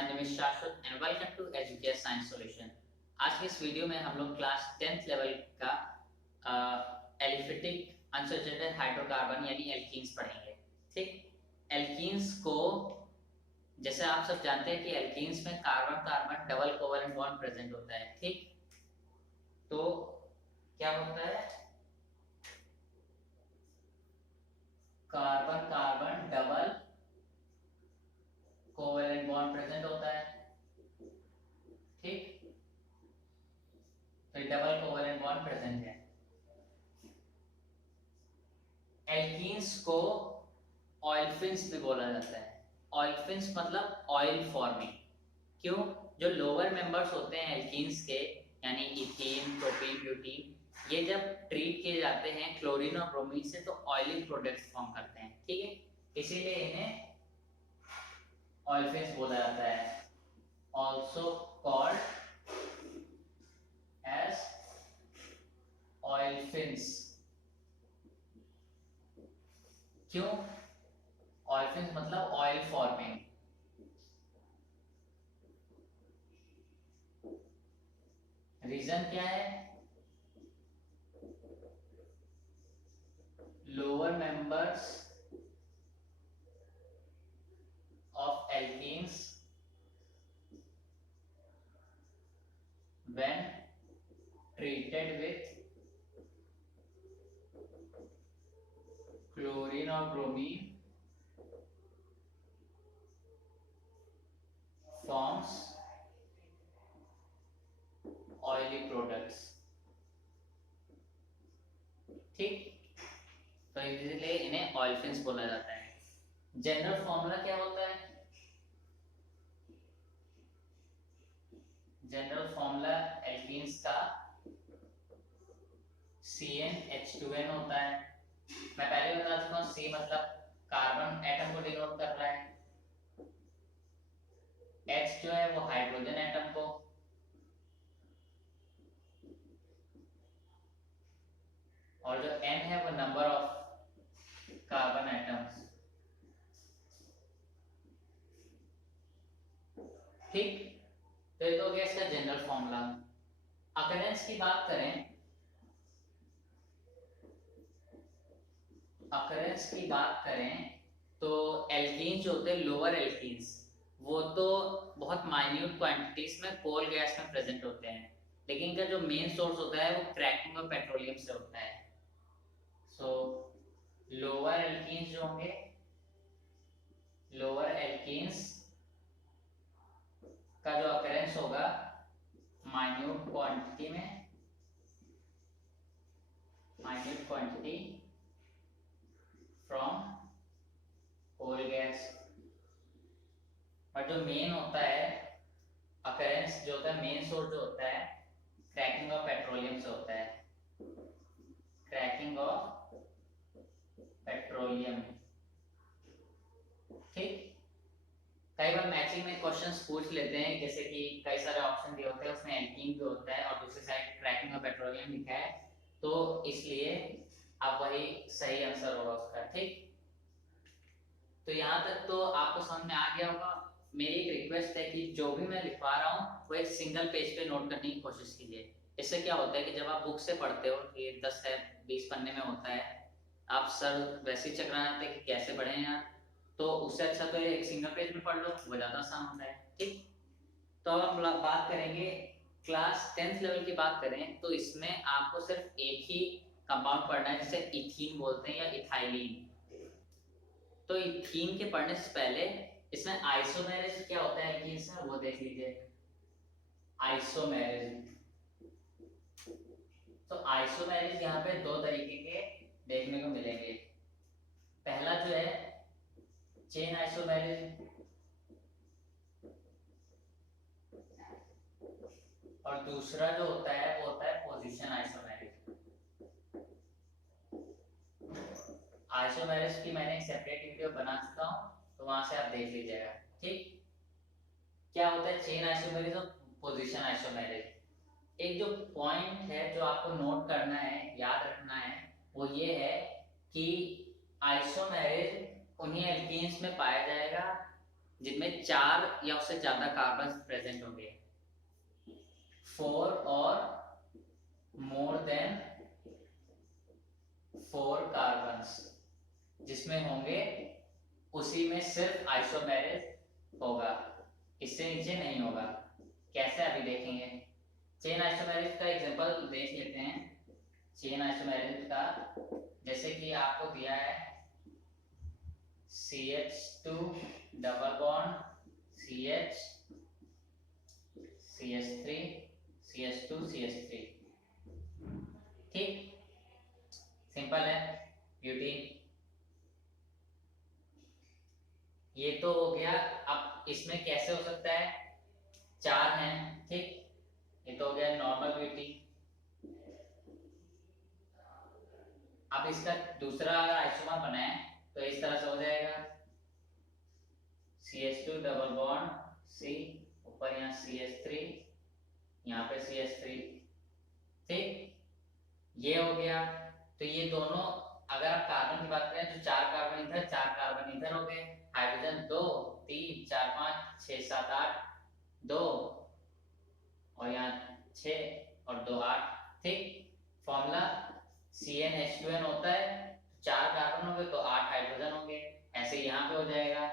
My name is Shashwat and welcome to educate science solution. आज की इस वीडियो में हम लोग क्लास 10th लेवल का एलिफेटिक अनसैचुरेटेड हाइड्रोकार्बन यानी एल्कीन्स पढ़ेंगे। ठीक, एल्कीन्स को जैसे आप सब जानते हैं कि एल्कीन्स में carbon carbon double covalent bond present होता है। ठीक, तो क्या होता है, carbon carbon double covalent bond present होता है। ठीक, तो डबल कोवैलेंट बॉन्ड प्रेजेंट है। एल्कीन्स को ऑयलफिन्स भी बोला जाता है। ऑयलफिन्स मतलब ऑयल फॉर्मिंग। क्यों? जो लोअर मेंबर्स होते हैं एल्कीन्स के, यानी इथीन, प्रोपीन, ब्यूटीन, ये जब ट्रीट किए जाते हैं क्लोरीन और ब्रोमीन से तो ऑयली प्रोडक्ट्स फॉर्म करते हैं। ठीक है, इसीलिए इन्हें ऑयलफिन्स बोला जाता है। Also called as olefins. क्यों? ऑयलफिन्स मतलब ऑयल फॉर्मिंग। रीजन क्या है? Lower members of alkenes when treated with chlorine or bromine forms oily products। ठीक, तो इसलिए इन्हें ऑयलफिन्स बोला जाता है। जनरल फॉर्मूला क्या होता है? जनरल फॉर्मूला एल्कीन्स का CnH2n होता है। मैं पहले बता चुका हूँ, C मतलब कार्बन एटम को डिनोट कर रहा है, H जो है वो हाइड्रोजन एटम को, और जो N है वो नंबर ऑफ कार्बन एटम्स। ठीक, तो ये तो हो गया इसका जनरल फॉर्मूला। अकरेंस की बात करें, अकरेंस की बात करें तो एल्कीन्स जो होते हैं, लोअर एल्कीन्स, वो तो बहुत माइन्यूट क्वांटिटीज में कोल गैस में प्रेजेंट होते हैं, लेकिन इनका जो मेन सोर्स होता है वो क्रैकिंग और पेट्रोलियम से होता है। सो लोअर एल्कीन्स जो होंगे, लोअर एल्कीन्स का जो अकरेंस होगा माइन्यूट क्वांटिटी में, minute quantity from coal gas, और जो मेन होता है अकरेंस जो होता है, मेन सोर्स जो होता है क्रैकिंग ऑफ पेट्रोलियम से होता है, क्रैकिंग ऑफ पेट्रोलियम। ठीक, कई बार मैचिंग में क्वेश्चंस पूछ लेते हैं, जैसे कि कई सारे ऑप्शन दिए होते हैं, उसमें एल्कीन भी होता है और दूसरी साइड क्रैकिंग ऑफ पेट्रोलियम लिखा है, तो इसलिए आप वही सही आंसर होगा उसका। ठीक, तो यहाँ तक तो आपको समझ में आ गया होगा। मेरी एक रिक्वेस्ट है कि जो भी मैं लिखवा रहा हूँ वो एक सिंगल पेज पे नोट करने की कोशिश कीजिए। इससे क्या होता है कि जब आप बुक से पढ़ते हो, ये 10 है 20 पन्ने में होता है, आप सर वैसे ही चकरा जाते हैं कि कैसे पढ़े हैं यार, तो उससे अच्छा तो एक सिंगल पेज में पढ़ लो, वो ज़्यादा आसान होता है। ठीक, तो अब हम बात करेंगे क्लास 10th लेवल की बात करें तो इसमें आपको सिर्फ एक ही कंपाउंड पढ़ना है जिसे इथीन बोलते हैं या इथाइलिन। तो इथीन के पढ़ने से पहले इसमें आइसोमेरेज क्या होता है कि इसमें वो देख लीजिए। आइसोमेरेज, तो आइसोमेरेज यहाँ पे दो तरीके के देखने को मिलेंगे। पहला जो है चेन आइसोमेरेज, और दूसरा जो होता है वो होता है पोजीशन आइसोमेरेज। आइसोमेरेज की मैंने एक सेपरेट वीडियो बना चुका हूँ, तो वहां से आप देख लीजिएगा। ठीक, क्या होता है चेन आइसोमेरेज और पोजीशन आइसोमेरेज? एक जो पॉइंट है जो आपको नोट करना है, याद रखना है, वो ये है कि आइसोमेरेज उन्हीं एल्कीन्स में पाया जाएगा जिनमें 4 या उससे ज्यादा कार्बन प्रेजेंट होंगे, 4 और मोर देन 4 कार्बन्स जिसमें होंगे, उसी में सिर्फ आइसोमेरिज होगा, इससे नीचे नहीं होगा। कैसे अभी देखेंगे। चेन आइसोमेरिज का एग्जांपल देख लेते हैं। चेन आइसोमेरिज का जैसे कि आपको दिया है CH2 double bond CH CH3 CH2 CH3, ठीक, सिंपल है। ब्यूटीन ये तो हो गया। अब इसमें कैसे हो सकता है, 4 हैं, ठीक, ये तो हो गया नॉर्मल ब्यूटीन। अब इसका दूसरा अगर आइसोमर बनाए तो इस तरह से हो जाएगा CH2 डबल बॉन्ड C, ऊपर यहाँ CH3, यहाँ पे CH3, ठीक, ये हो गया। तो ये दोनों अगर आप कार्बन की बात करें तो 4 कार्बन इधर 4 कार्बन इधर हो गए। हाइड्रोजन 2 3 4 5 6 7 8, 2 और यहाँ 6 और 2 8, ठीक। फॉर्मूला CnH2n होता है, 4 कार्बन होंगे तो 8 हाइड्रोजन होंगे। ऐसे यहाँ पे हो जाएगा,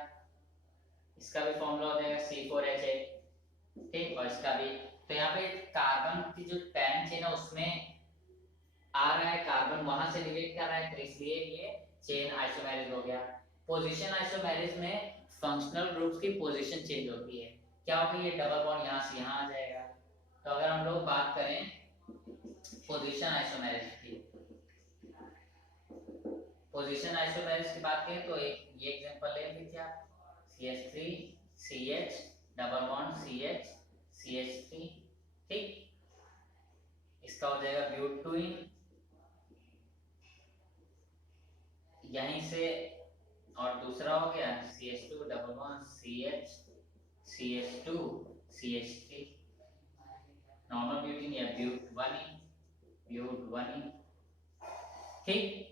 इसका भी फॉर्मूला हो जाएगा C4H8, ठीक, और इसका भी। तो यहाँ पे कार्बन की जो पैरेंट चेन है उसमें आ रहा है कार्बन, वहां से रिलेट कर रहा है, तो इसलिए ये चेन आइसोमेरिज हो गया। पोजीशन आइसोमेरिज में फंक्शनल ग्रुप्स की पोजीशन चेंज होती है। क्या होगा, ये डबल बॉन्ड यहाँ से यहाँ आ जाएगा। तो अगर हम लोग बात करें पोजीशन आइसोमेरिज की, पोजीशन आइसोमेरिज की बात करें तो एक ये एग्जांपल ले लीजिए आप, CH3 CH double bond CH CH3, ठीक, इसका हो जाएगा ब्यूटीन। यहीं से और दूसरा हो गया CH2 double bond CH CH2 CH3, normal butene या ब्यूटवनी, ठीक।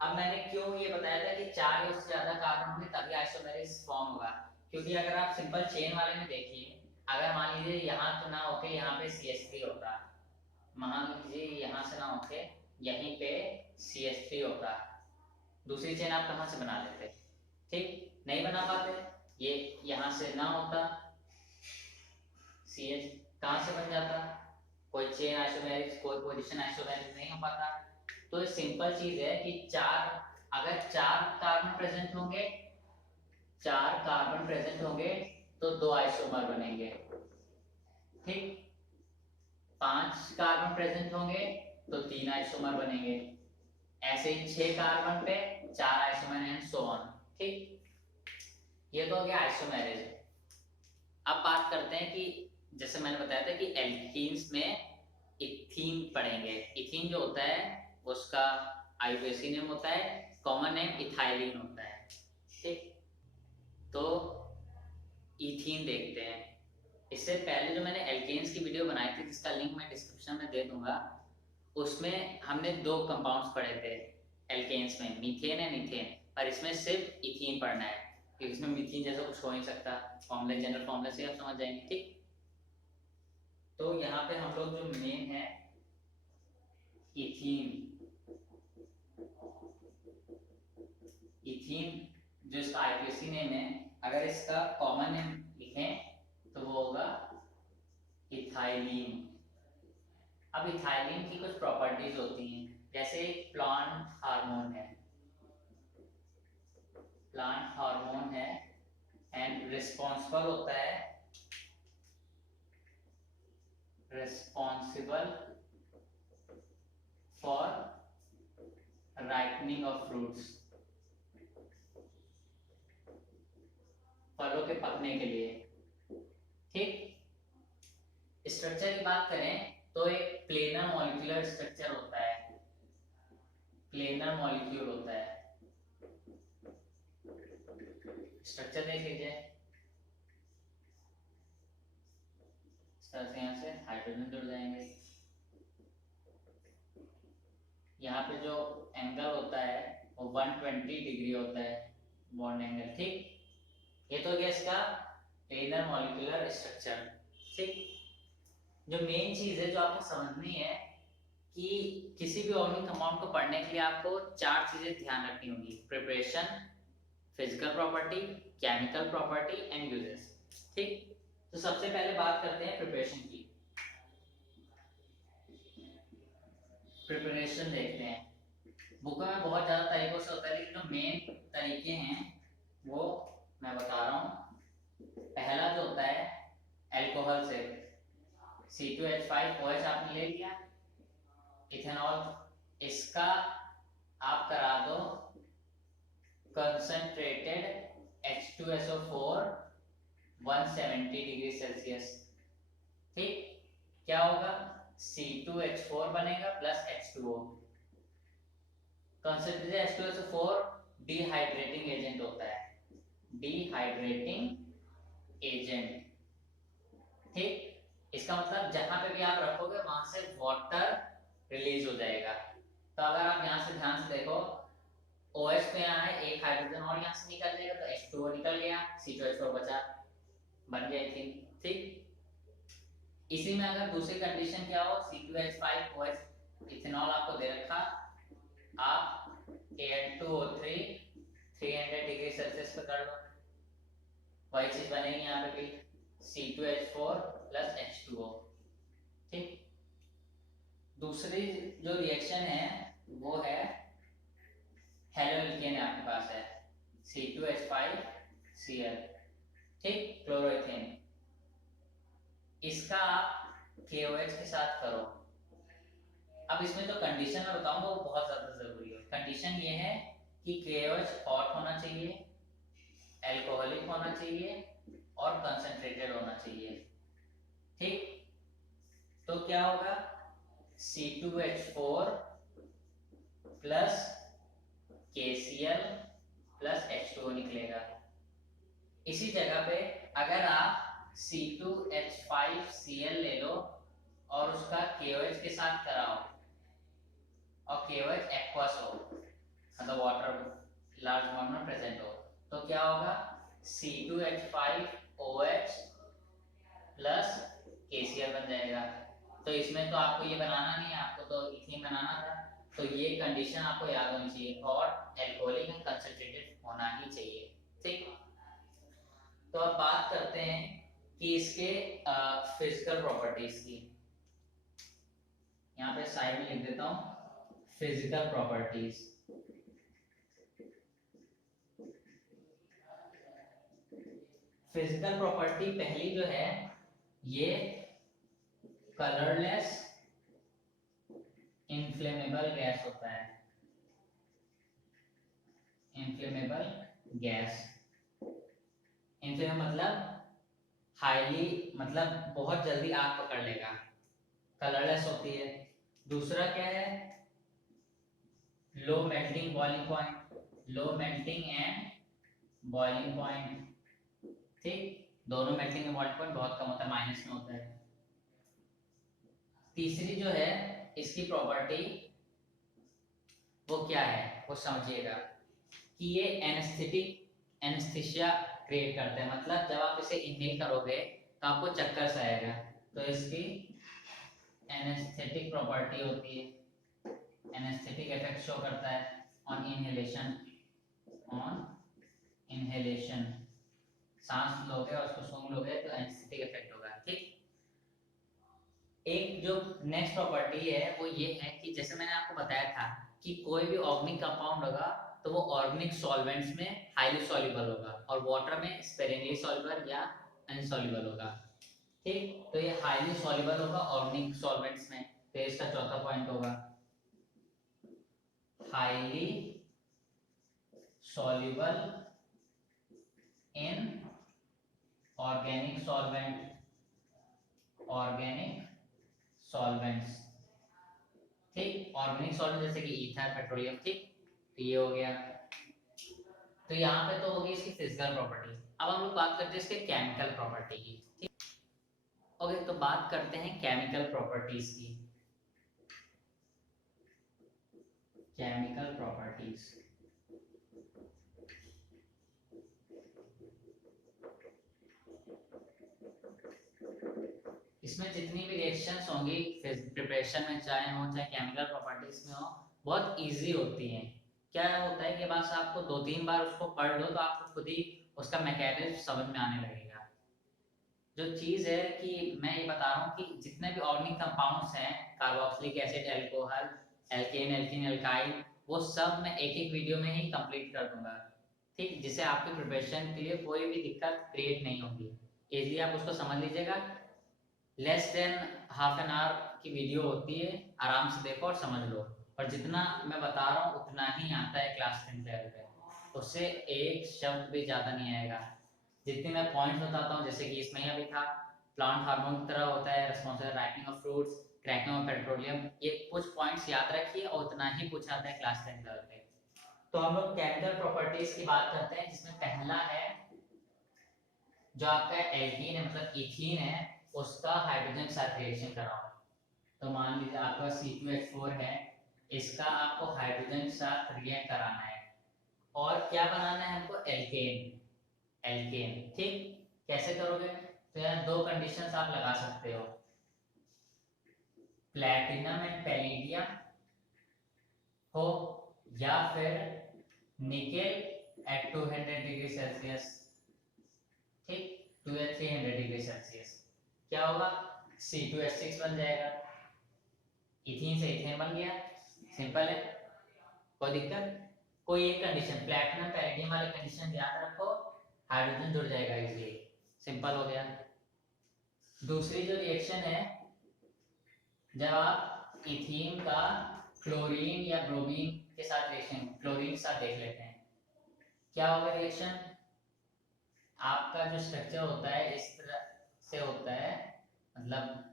अब मैंने क्यों ये बताया था कि 4 या उससे ज्यादा कार्बन होंगे तभी आइसोमेरिज फॉर्म होगा, क्योंकि अगर आप सिंपल चेन वाले में देखिए, अगर मान लीजिए यहाँ तो ना होके यहाँ पे CH3 होता, मान लीजिए यहाँ से ना होके यहीं पे CH3 होता, दूसरी चेन आप कहाँ से बना लेते, ठीक, नहीं बना पाते। ये यहाँ से ना होता, CH कहाँ से बन जाता, कोई चेन आइसोमेरिज कोई पोजीशन आइसोमेरिज नहीं हो पाता। तो ये सिंपल चीज है कि 4, अगर 4 कार्बन प्रेजेंट होंगे, 4 कार्बन प्रेजेंट होंगे तो 2 आइसोमर बनेंगे, ठीक। 5 कार्बन प्रेजेंट होंगे तो 3 आइसोमर बनेंगे। ऐसे ही 6 कार्बन पे 4 आइसोमर एंड सो ऑन, ठीक। ये तो हो गया आइसोमेरिज। अब बात करते हैं कि जैसे मैंने बताया था कि एल्कीन्स में इथीन पढ़ेंगे। इथीन जो होता है उसका आईयूपीएसी नेम होता है, कॉमन नेम इथाइलिन होता है, ठीक। तो इथीन देखते हैं। इससे पहले जो मैंने एल्केन्स की वीडियो बनाई थी जिसका लिंक मैं डिस्क्रिप्शन में दे दूंगा, उसमें हमने 2 कंपाउंड्स पढ़े थे एल्केन्स में, मीथेन एंड इथेन, पर इसमें सिर्फ इथीन पढ़ना है क्योंकि इसमें मीथेन जैसा कुछ हो नहीं सकता। फॉर्मूले जनरल फॉर्मूले से आप समझ जाएंगे, ठीक। तो यहाँ पे हम लोग जो मेन है इथीन, इथीन जो इसका आईयूपीएसी नेम है, अगर इसका कॉमन नेम लिखें तो वो होगा इथाइलिन। अब इथाइलिन की कुछ प्रॉपर्टीज होती हैं, जैसे एक प्लांट हार्मोन है, प्लांट हार्मोन है एंड रिस्पॉन्सिबल होता है, responsible for ripening of fruits, फलों के पकने के लिए, ठीक। स्ट्रक्चर की बात करें तो एक प्लेनर मॉलिक्यूलर स्ट्रक्चर होता है, प्लेनर मॉलिक्यूल होता है। स्ट्रक्चर देख लीजिए, इस तरह से यहाँ से हाइड्रोजन जुड़ जाएंगे, यहाँ पे जो एंगल होता है वो 120 डिग्री होता है, बॉन्ड एंगल, ठीक। ये तो हो गया इसका इनर मॉलिक्यूलर स्ट्रक्चर। ठीक, जो मेन चीज है जो आपको समझनी है कि किसी भी ऑर्गेनिक कंपाउंड को पढ़ने के लिए आपको चार चीजें ध्यान रखनी होगी: preparation, physical property, chemical property and uses. ठीक, तो सबसे पहले बात करते हैं प्रिपरेशन की। प्रिपरेशन देखते हैं, बुक में बहुत ज़्यादा तरीकों से होता है, लेकिन जो मेन तरीके हैं वो मैं बता रहा हूँ। पहला जो होता है अल्कोहल से, C2H5OH आपने ले लिया, इथेनॉल, इसका आप करा दो कंसंट्रेटेड H2SO4 170 डिग्री सेल्सियस। ठीक, क्या होगा? C2H4 बनेगा plus H2O। Concentrated H2SO4 dehydrating agent होता है, डिहाइड्रेटिंग एजेंट। ठीक, इसका मतलब जहां पे भी आप रखोगे वहां से वाटर रिलीज हो जाएगा। तो अगर आप यहाँ से ध्यान से देखो, OH पे यहाँ है, एक हाइड्रोजन और यहाँ से निकल जाएगा तो H2O निकल गया, C2H4 बचा, बन गया इथीन। ठीक, इसी में अगर दूसरी कंडीशन क्या हो, C2H5OH इथेनॉल आपको दे रखा, आप Al2O3 300 डिग्री सेल्सियस पे कर लो, वही चीज बनेगी यहाँ पे भी, C2H4 प्लस H2O। ठीक, दूसरी जो रिएक्शन है वो है हेलोइल्केन, आपके पास है C2H5Cl। ठीक, क्लोरोइथेन, इसका आप KOH के साथ करो। अब इसमें जो कंडीशन मैं बताऊंगा वो बहुत ज्यादा जरूरी है। कंडीशन ये है कि KOH हॉट होना चाहिए, अल्कोहलिक होना चाहिए और कंसंट्रेटेड होना चाहिए। ठीक, तो क्या होगा, C2H4 plus KCl plus H2O निकलेगा। इसी जगह पे अगर आप C2H5Cl ले लो और उसका KOH के साथ कराओ और KOH एक्वस हो, मतलब वाटर लार्ज अमाउंट में प्रेजेंट हो, तो क्या होगा, C2H5OH प्लस KCl बन जाएगा। तो इसमें तो आपको ये बनाना नहीं है, आपको तो इथीन बनाना था। तो ये कंडीशन आपको याद होनी चाहिए, हॉट, अल्कोहलिक एंड कंसंट्रेटेड होना ही चाहिए। ठीक, तो अब बात करते हैं कि इसके फिजिकल प्रॉपर्टीज की। यहाँ पे साइड में लिख देता हूँ फिजिकल प्रॉपर्टीज। फिजिकल प्रॉपर्टी पहली जो है, ये कलरलेस इनफ्लेमेबल गैस होता है, इनफ्लेमेबल गैस। इनफ्लेमेबल मतलब हाईली, मतलब बहुत जल्दी आग पकड़ लेगा, कलरलेस होती है। दूसरा क्या है, low melting boiling point, low melting and boiling point. ठीक, दोनों मेल्टिंग एंड बॉइलिंग पॉइंट बहुत कम होता है, माइनस में होता है। तीसरी जो है इसकी प्रॉपर्टी वो क्या है वो समझिएगा कि ये एनेस्थीसिया क्रिएट करते हैं, मतलब जब आप इसे इनहेल करोगे तो आपको चक्कर सा आएगा, तो इसकी एनेस्थेटिक प्रॉपर्टी होती है, एनेस्थेटिक इफेक्ट शो करता है ऑन इनहेलेशन। ऑन इनहेलेशन, सांस लोगे और उसको सूंघ लोगे तो एनेस्थेटिक इफेक्ट होगा। ठीक, एक जो नेक्स्ट प्रॉपर्टी है वो ये है कि जैसे मैंने आपको बताया था कि कोई भी ऑर्गेनिक कंपाउंड होगा तो वो ऑर्गेनिक सॉल्वेंट्स में हाईली सॉल्युबल होगा और वाटर में स्पेरिंगली सॉल्युबल या अनसॉल्युबल होगा। ठीक, तो ये हाईली सॉल्युबल होगा ऑर्गेनिक सॉल्वेंट्स में, तो इसका चौथा पॉइंट होगा highly soluble in organic solvent, organic solvents. ठीक, ऑर्गेनिक सॉल्वेंट जैसे कि ईथर, पेट्रोलियम। ठीक, तो ये हो गया। तो यहाँ पे तो होगी इसकी फिजिकल प्रॉपर्टी। अब हम लोग बात करते हैं इसके केमिकल प्रॉपर्टी की। ठीक, ओके, तो बात करते हैं केमिकल प्रॉपर्टीज की। केमिकल प्रॉपर्टीज, इसमें जितनी भी रिएक्शंस होंगी प्रिपरेशन में, चाहे केमिकल प्रॉपर्टीज में हो, बहुत इजी होती हैं। क्या होता है कि बस आपको 2-3 बार उसको पढ़ लो तो आपको खुद ही उसका मैकेनिज्म समझ में आने लगेगा। जो चीज़ है कि मैं ये बता रहा हूँ कि जितने भी ऑर्गेनिक कंपाउंड्स हैं, carboxylic acid, alcohol, alkane, alkene, alkyl, वो सब मैं एक एक वीडियो में ही कंप्लीट कर दूंगा, ठीक, जिससे आपकी प्रिपरेशन के लिए कोई भी दिक्कत क्रिएट नहीं होगी। इजीली आप उसको समझ लीजिएगा। Less than half an hour की वीडियो होती है, आराम से देखो और समझ लो। और जितना मैं बता रहा हूँ उतना ही आता है क्लास 10 लेवल पे, उससे एक शब्द भी ज़्यादा नहीं आएगा। जितने मैं पॉइंट्स बताता हूँ, जैसे कि इसमें ही अभी था, प्लांट हार्मोन की तरह होता है, responsible ripening of fruits, cracking of petroleum, ये कुछ पॉइंट्स याद रखिए और उतना ही पूछा आता है क्लास 10 लेवल पे। तो हम लोग केमिकल प्रॉपर्टीज की बात करते हैं, जिसमें पहला है जो आपका एल्कीन है, मतलब इथीन है, उसका हाइड्रोजन साथ रिएक्शन कराओ। तो मान लीजिए आपका C2H4 है, इसका आपको हाइड्रोजन साथ रिएक्ट कराना है और क्या बनाना है हमको, एल्केन। एल्केन, ठीक, कैसे करोगे? तो यहाँ दो कंडीशंस आप लगा सकते हो, प्लैटिनम एंड पैलेडियम हो, या फिर निकेल एट 200 डिग्री सेल्सियस, ठीक, 2 या 300 डिग्री सेल्सियस। क्या होगा, C2H6 बन जाएगा, इथीन से इथेन बन गया, सिंपल है, कोई दिक्कत? कोई एक कंडीशन, प्लैटिनम पैलेडियम वाली कंडीशन याद रखो, हाइड्रोजन जुड़ जाएगा इजीली, सिंपल हो गया। दूसरी जो रिएक्शन है, जब आप इथीन का क्लोरीन या ब्रोमीन के साथ रिएक्शन, क्लोरीन के साथ देख लेते हैं, क्या होगा रिएक्शन? आपका जो स्ट्रक्चर होता है इस तरह से होता है, मतलब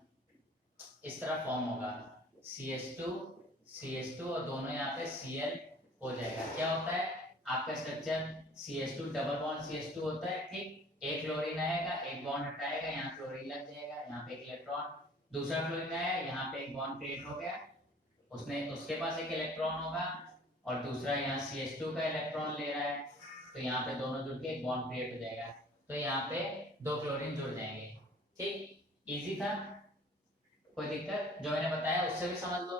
इस तरह फॉर्म होगा, CH2 और दोनों यहाँ पे Cl हो जाएगा। क्या होता है आपका structure, CH2 double bond CH2 होता है, ठीक, एक क्लोरीन आएगा, एक बॉन्ड हटाएगा, यहाँ क्लोरीन लग जाएगा, यहाँ पे एक इलेक्ट्रॉन, दूसरा क्लोरीन आया, यहाँ पे एक बॉन्ड क्रिएट हो गया, उसने उसके पास एक इलेक्ट्रॉन होगा और दूसरा यहाँ CH2 का इलेक्ट्रॉन ले रहा है, तो यहाँ पे दोनों जुड़ के एक बॉन्ड क्रिएट हो जाएगा, तो यहाँ पे दो क्लोरीन जुड़ जाएंगे, ठीक, इजी था, कोई दिक्कत? जो मैंने बताया उससे भी समझ लो,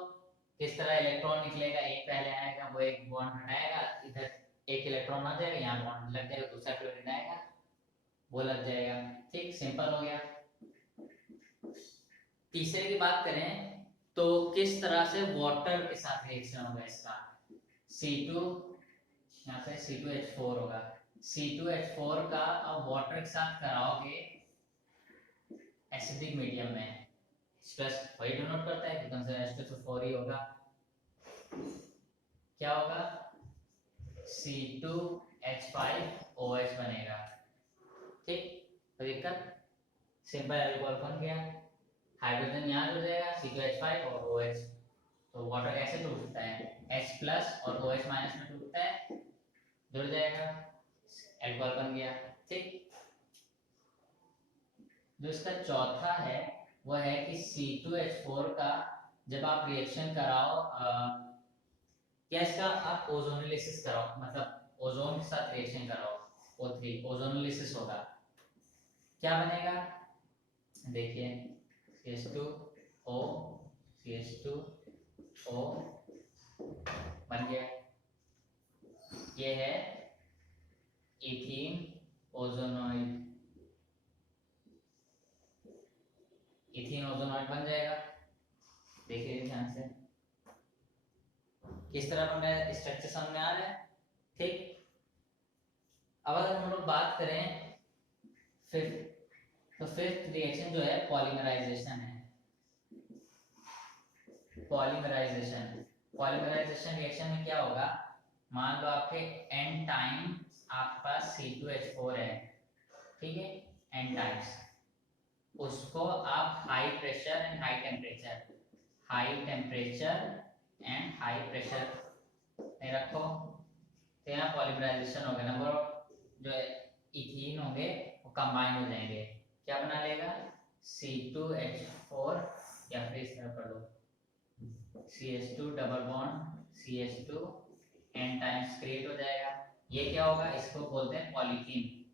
किस तरह इलेक्ट्रॉन निकलेगा, एक पहले आएगा, वो एक बॉन्ड हटाएगा, इधर एक इलेक्ट्रॉन आ जाएगा, यहाँ बॉन्ड लग जाएगा, दूसरा क्लोरीन आएगा, वो लग जाएगा, ठीक, सिंपल हो गया। तीसरे की बात करें तो किस तरह से वाटर के साथ रिएक्शन होगा इसका, C2, यहाँ पे C2H4 होगा, C2H4 का अब वाटर के साथ कराओगे एसिडिक मीडियम में, स्ट्रेस वही डिनोट करता है कि H2SO4 ही होगा, क्या होगा, C2H5OH बनेगा, ठीक, तो दिक्कत, सिंपल अल्कोहल बन गया, हाइड्रोजन यहाँ जुड़ जाएगा, C2H5 और OH, तो वाटर कैसे टूटता है, H प्लस और OH माइनस में टूटता है, जुड़ जाएगा, अल्कोहल बन गया, ठीक। जो इसका चौथा है वो है कि C2H4 का जब आप रिएक्शन कराओ, क्या इसका आप ओजोनोलिसिस कराओ, मतलब ओजोन के साथ रिएक्शन कराओ, O3 ओजोनोलिसिस होगा, क्या बनेगा, देखिए CH2O, CH2O बन गया, ये है इथीन ओजोनॉइड, इथीन ओजोनॉइड बन जाएगा, देखिए ध्यान से किस तरह बन रहा है, स्ट्रक्चर समझ में आ रहा है, ठीक। अब अगर हम लोग बात करें फिफ्थ, तो फिफ्थ रिएक्शन जो है पॉलीमराइजेशन है, पॉलीमराइजेशन, पॉलीमराइजेशन रिएक्शन में क्या होगा, मान लो आपके एन टाइम आपके पास C2H4 है, ठीक है, एन टाइम्स, उसको आप high pressure and high temperature, high temperature and high pressure में रखो, तो यहाँ पॉलीमराइजेशन होगा, नंबर ऑफ जो इथीन होंगे वो कंबाइन हो जाएंगे, क्या बना लेगा, C2H4, या फिर इस तरह कर लो CH2 double bond CH2 n times create हो जाएगा, ये क्या होगा, इसको बोलते हैं पॉलीथीन,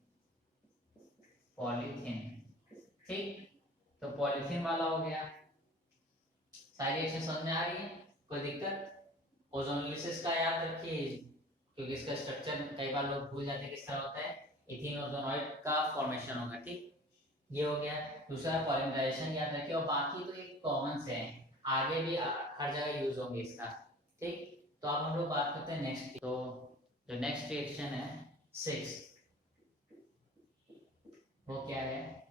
पॉलीथीन, ठीक। तो पॉलीथीन वाला हो गया। सारी रिएक्शन समझ में आ रही है, कोई दिक्कत? ओजोनोलिसिस का याद रखिए, क्योंकि इसका स्ट्रक्चर कई बार लोग भूल जाते हैं किस तरह होता है। इथीन ओजोनॉइड का फॉर्मेशन होगा, ठीक, ये हो गया। दूसरा पॉलीमराइजेशन याद रखिए, और बाकी तो एक कॉमन से हैं, आगे भी हर जगह यूज होंगे इसका, ठीक। तो अब हम लोग बात करते हैं नेक्स्ट। तो जो नेक्स्ट रिएक्शन है 6, वो क्या है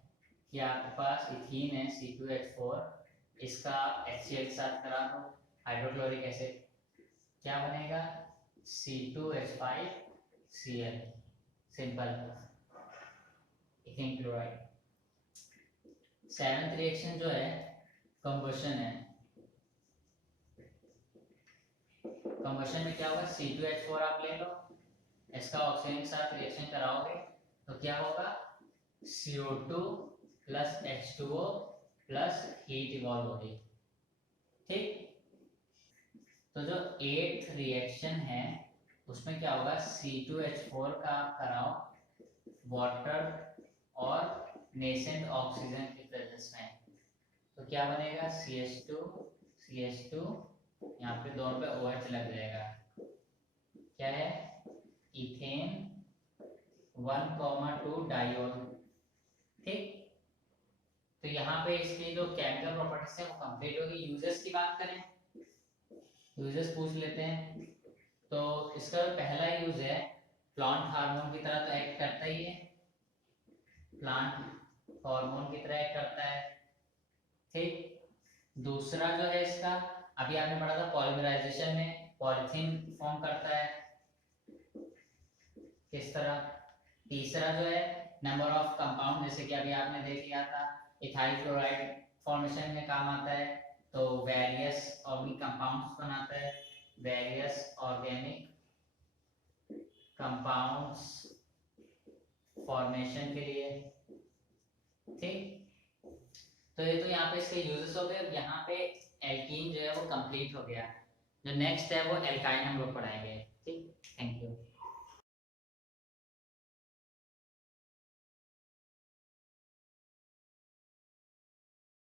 कि आपके पास इथीन है C2H4, इसका HCl के साथ करा दो, हाइड्रोक्लोरिक एसिड, क्या बनेगा C2H5Cl, simple ethane chloride. 7th reaction जो है कंबशन है। कंबशन में क्या होगा, C2H4 आप ले लो, इसका ऑक्सीजन के साथ रिएक्शन कराओगे तो क्या होगा, CO2 plus H2O plus heat evolve होगी, ठीक। तो जो 8th रिएक्शन है उसमें क्या होगा, C2H4 का कराओ वाटर और नेसेंट ऑक्सीजन की प्रेजेंस में, तो क्या बनेगा CH2 यहाँ पे दोनों पे OH लग जाएगा, क्या है इथेन 1,2 डाइऑल, ठीक। तो यहाँ पे इसकी जो केमिकल प्रॉपर्टीज है वो कंप्लीट होगी। यूजेस की बात करें, यूजेस पूछ लेते हैं। तो इसका पहला यूज है प्लांट हार्मोन की तरह तो एक्ट करता ही है, प्लांट हार्मोन की तरह एक्ट करता है, ठीक। दूसरा जो है इसका, अभी आपने पढ़ा था पॉलीमराइजेशन में पॉलीथीन फॉर्म करता है किस तरह। तीसरा जो है नंबर ऑफ कंपाउंड, जैसे कि अभी आपने देख लिया था इथाइल क्लोराइड फॉर्मेशन में काम आता है, तो वेरियस ऑर्गेनिक कंपाउंड्स बनाता है, वेरियस ऑर्गेनिक कंपाउंड्स फॉर्मेशन के लिए, ठीक। तो ये तो यहाँ पे इसके यूजेस हो गए। यहाँ पे एल्कीन जो है वो कंप्लीट हो गया। जो नेक्स्ट है वो एल्काइन हम लोग पढ़ाएंगे, ठीक। Thank you.